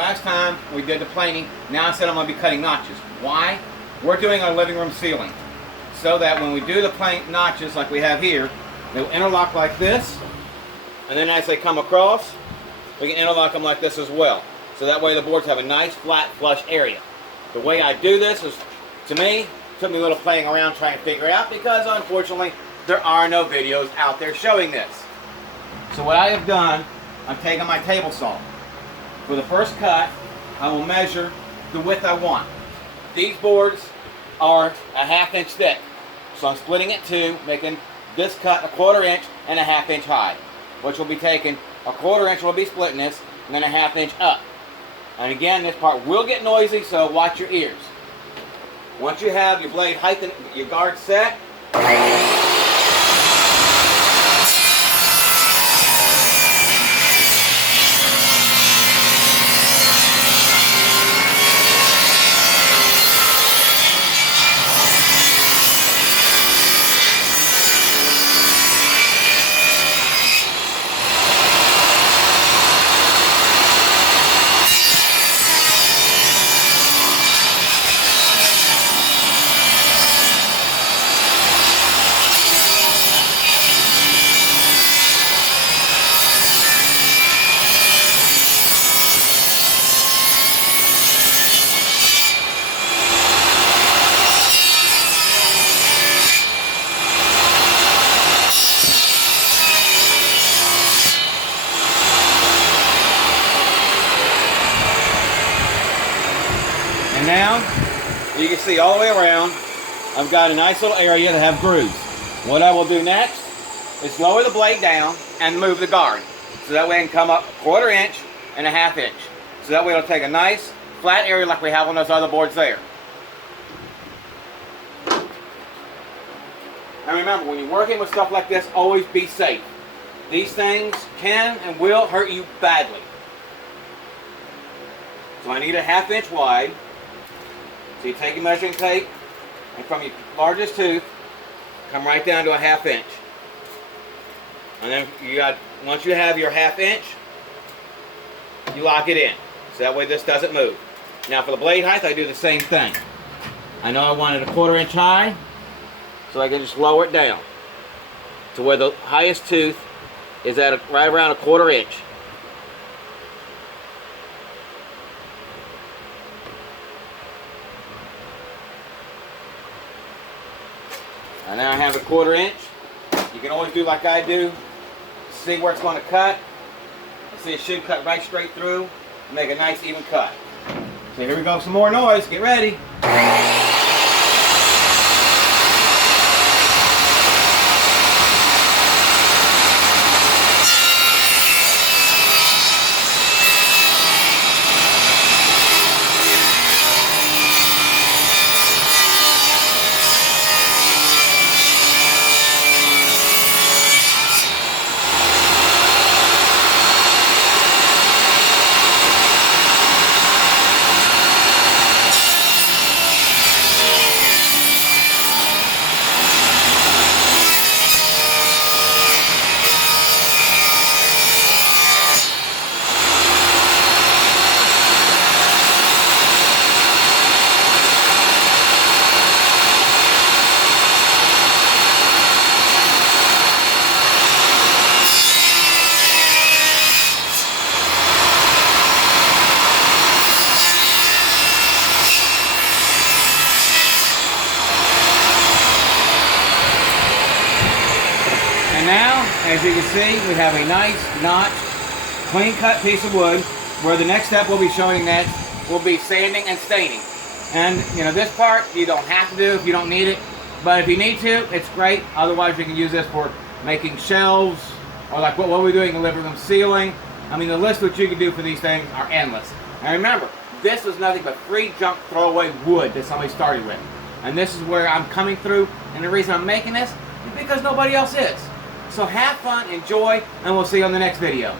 Last time we did the planing, now I said I'm going to be cutting notches. Why? We're doing our living room ceiling so that when we do the plank notches like we have here, they'll interlock like this, and then as they come across, we can interlock them like this as well. So that way the boards have a nice flat flush area. The way I do this is, to me, took me a little playing around trying to figure it out because unfortunately there are no videos out there showing this. So what I have done, I'm taking my table saw. For the first cut, I will measure the width I want. These boards are a 1/2 inch thick. So I'm splitting it two, making this cut 1/4 inch and a 1/2 inch high. Which will be taking 1/4 inch, will be splitting this, and then a 1/2 inch up. And again, this part will get noisy, so watch your ears. Once you have your blade height and your guard set, and now, you can see all the way around, I've got a nice little area to have grooves. What I will do next is lower the blade down and move the guard. So that way I can come up 1/4 inch and a 1/2 inch. So that way it'll take a nice flat area like we have on those other boards there. And remember, when you're working with stuff like this, always be safe. These things can and will hurt you badly. So I need a 1/2 inch wide. So you take your measuring tape, and from your largest tooth, come right down to a 1/2 inch. And then once you have your 1/2 inch, you lock it in. So that way this doesn't move. Now for the blade height, I do the same thing. I know I want it 1/4 inch high, so I can just lower it down to where the highest tooth is at right around 1/4 inch. And now I have 1/4 inch. You can always do like I do. See where it's going to cut. See, it should cut right straight through and make a nice even cut. So here we go, some more noise. Get ready. And now, as you can see, we have a nice, notched, clean-cut piece of wood, where the next step we'll be showing next will be sanding and staining. And, you know, this part you don't have to do if you don't need it, but if you need to, it's great. Otherwise, you can use this for making shelves, or like what we're doing in the living room ceiling. I mean, the list of what you can do for these things are endless. And remember, this is nothing but free junk throwaway wood that somebody started with. And this is where I'm coming through, and the reason I'm making this is because nobody else is. So have fun, enjoy, and we'll see you on the next video.